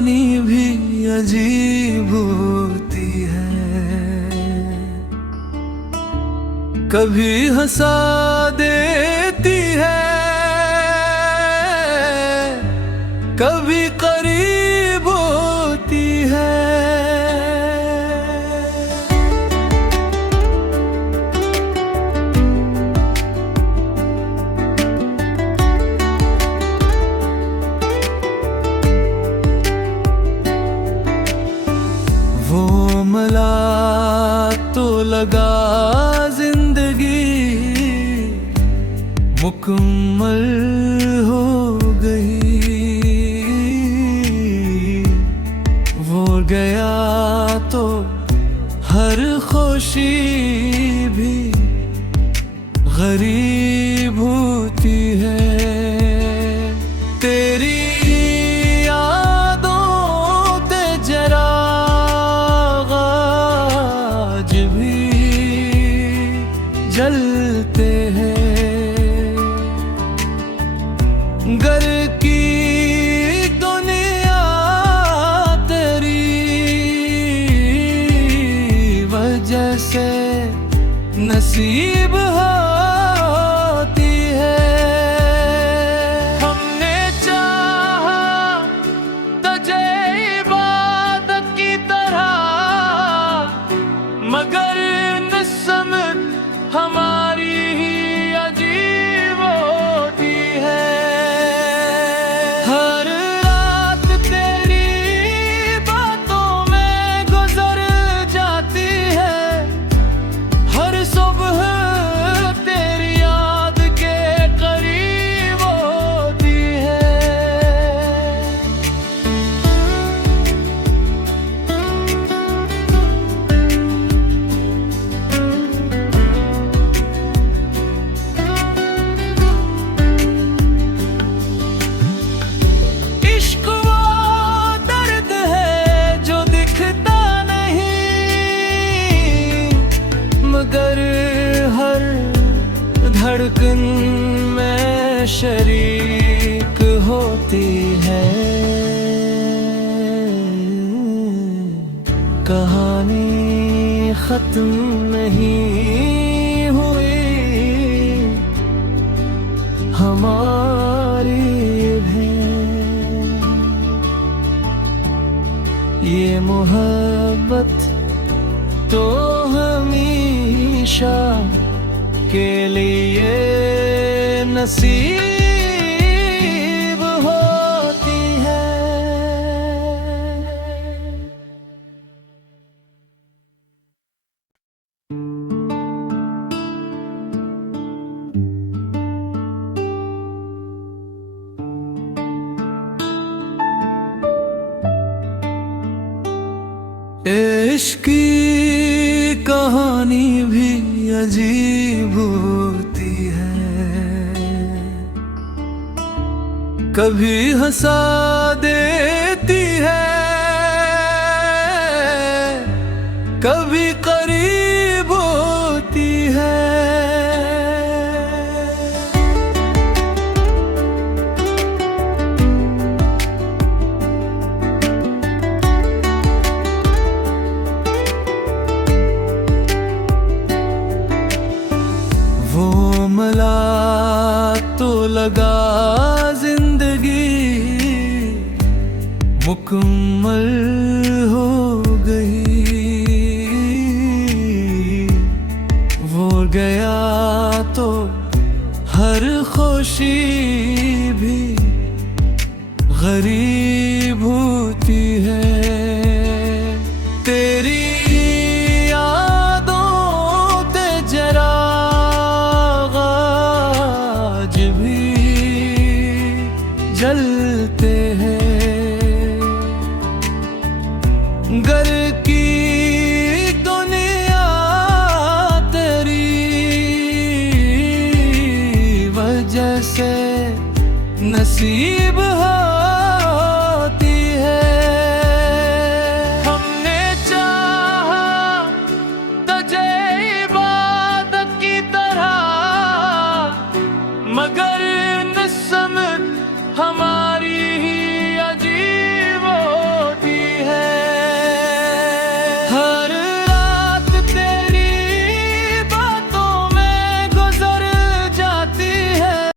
कहानी भी अजीब होती है, कभी हंसा देती है, कभी करीब होती है। वो मला तो लगा जिंदगी मुकम्मल हो गई, वो गया तो हर खुशी भी गरीब होती है। तेरी जलते हैं, घर की दुनिया तेरी वजह से नसीब होती है। हमने चाहा तुझे इबादत की तरह, मगर किस्मत हमारी ही अजीब होती है। हर रात तेरी बातों में गुजर जाती है, हर सुबह तेरी याद के करीब होती है। मगर हर धड़कन में शरीक होती है। कहानी खत्म नहीं हुई हमारी भी, ये मोहब्बत तो हमेशा के लिए नसीब होती है। इश्क की कहानी भी अजीब होती है, कभी हंसा देती है, कभी करीब होती है। वो मला तो लगा जिंदगी मुकम्मल हो गई, वो गया तो हर खुशी भी गरीब होती है। तेरी जलते हैं, घर की दुनिया तेरी वजह से नसीब होती है। हमने चाहा तुझे इबादत की तरह, मगर किस्मत हमारी